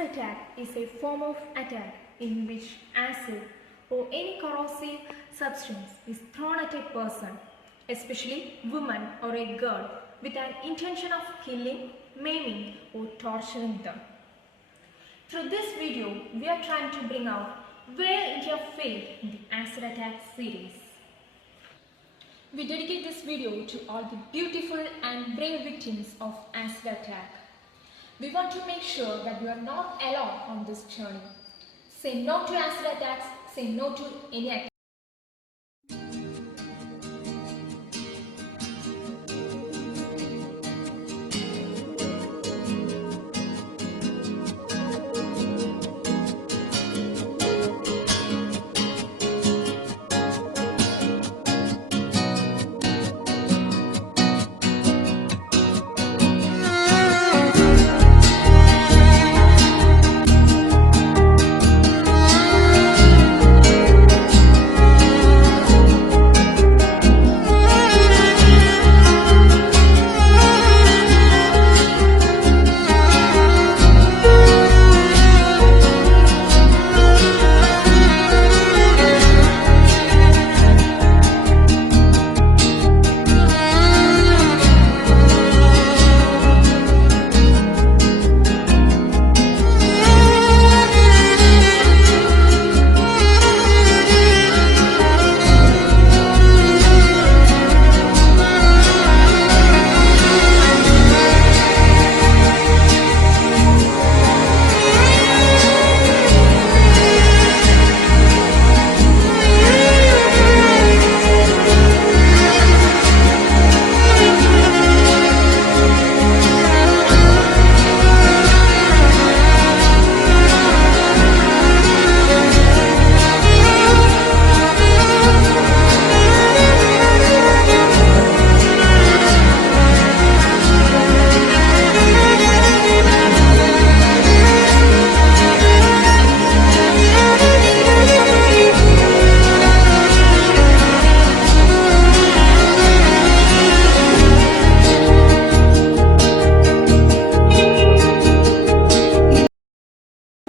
Acid attack is a form of attack in which acid or any corrosive substance is thrown at a person, especially woman or a girl, with an intention of killing, maiming or torturing them. Through this video, we are trying to bring out where India failed in the acid attack series. We dedicate this video to all the beautiful and brave victims of acid attack. We want to make sure that you are not alone on this journey. Say no to acid attacks, say no to any attack.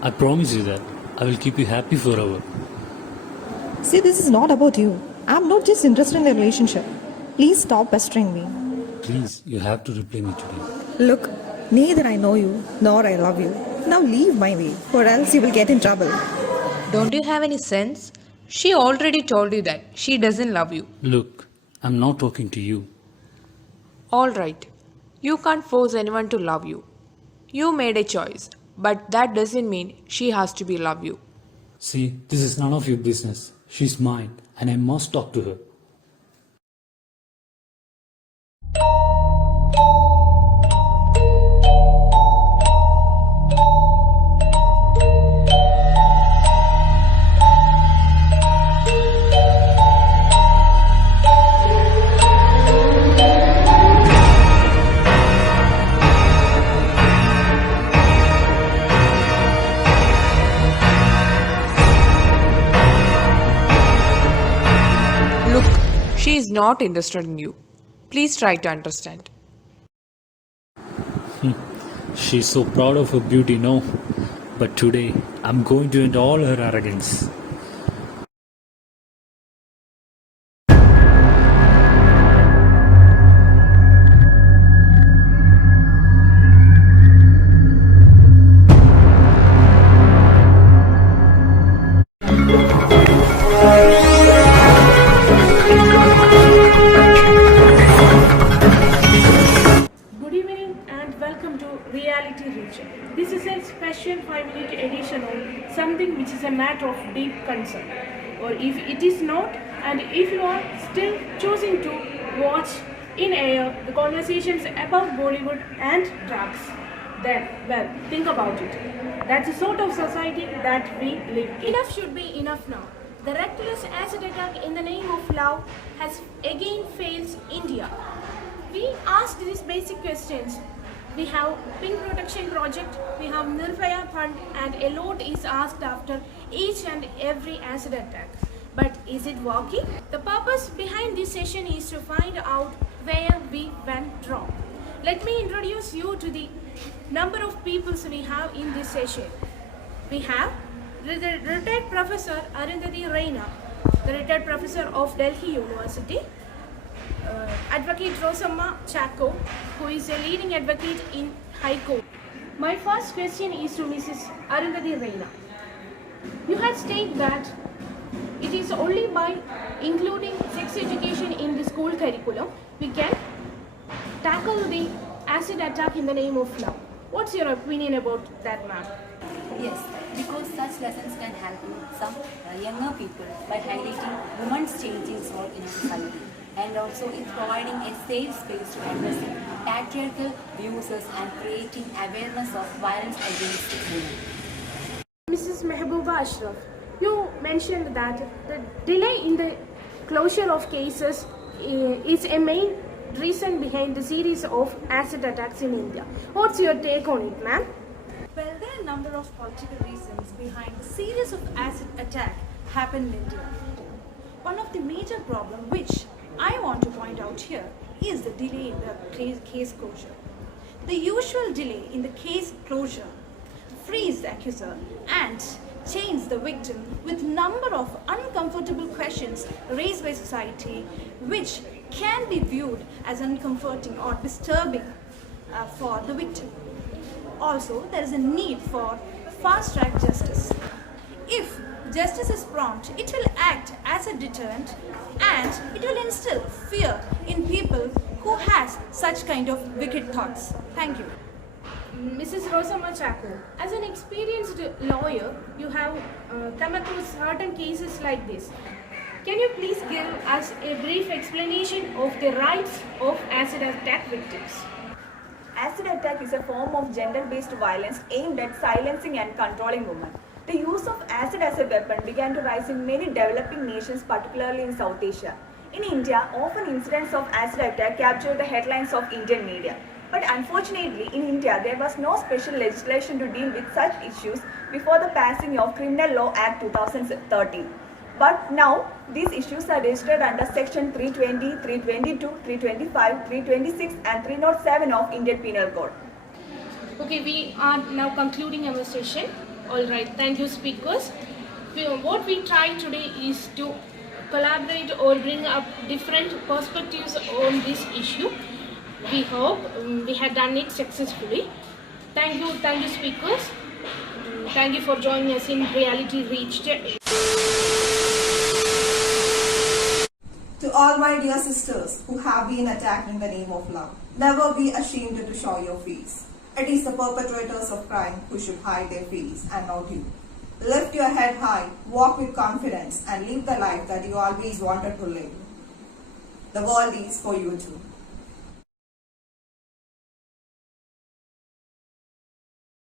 I promise you that I will keep you happy forever. See, this is not about you. I'm not just interested in the relationship. Please stop pestering me. Please, you have to reply me today. Look, neither I know you nor I love you. Now leave my way, or else you will get in trouble. Don't you have any sense? She already told you that she doesn't love you. Look, I'm not talking to you. Alright, you can't force anyone to love you. You made a choice, but that doesn't mean she has to be love you. See, this is none of your business. She's mine, and I must talk to her. Look, she is not interested in you. Please try to understand. She's so proud of her beauty, no? But today, I'm going to end all her arrogance. Good evening and welcome to Reality Region. This is a special 5-minute edition on something which is a matter of deep concern. Or if it is not, and if you are still choosing to watch in air the conversations about Bollywood and drugs, then, well, think about it. That's the sort of society that we live in. Enough should be enough now. The reckless acid attack in the name of love has again failed India. We asked these basic questions. We have Pink Protection Project, we have Nirbhaya Fund, and a lot is asked after each and every acid attack. But is it working? The purpose behind this session is to find out where we went wrong. Let me introduce you to the number of peoples we have in this session. We have the retired Professor Arundhati Raina, the retired Professor of Delhi University, Advocate Rosamma Chacko, who is a leading advocate in High Court. My first question is to Mrs. Arundhati Raina. You had stated that it is only by including sex education in the school curriculum we can tackle the acid attack in the name of love. What's your opinion about that, ma'am? Yes, because such lessons can help some younger people by highlighting women's changing role in society, and also in providing a safe space to addressing patriarchal abuses and creating awareness of violence against women. Mrs. Mehbooba Ashraf, you mentioned that the delay in the closure of cases is a main reason behind the series of acid attacks in India. What's your take on it, ma'am? Well, there are a number of political reasons behind the series of acid attack happened in India. One of the major problems which I want to point out here is the delay in the case closure. The usual delay in the case closure frees the accuser and chains the victim with number of uncomfortable questions raised by society, which can be viewed as uncomforting or disturbing for the victim. Also, there is a need for fast-track justice. If justice is prompt, it will act as a deterrent and it will instill fear in people who has such kind of wicked thoughts. Thank you. Mrs. Rosamma Chacko, as an experienced lawyer, you have come across certain cases like this. Can you please give us a brief explanation of the rights of acid attack victims? Acid attack is a form of gender-based violence aimed at silencing and controlling women. The use of acid as a weapon began to rise in many developing nations, particularly in South Asia. In India, often incidents of acid attack captured the headlines of Indian media. But unfortunately, in India, there was no special legislation to deal with such issues before the passing of Criminal Law Act 2013. But now, these issues are registered under Section 320, 322, 325, 326 and 307 of Indian Penal Code. Okay, we are now concluding our session. Alright, thank you speakers. What we try today is to collaborate or bring up different perspectives on this issue. We hope we have done it successfully. Thank you speakers. Thank you for joining us in Reality Reached. To all my dear sisters who have been attacked in the name of love, never be ashamed to show your face. It is the perpetrators of crime who should hide their face and not you. Lift your head high, walk with confidence and live the life that you always wanted to live. The world is for you too.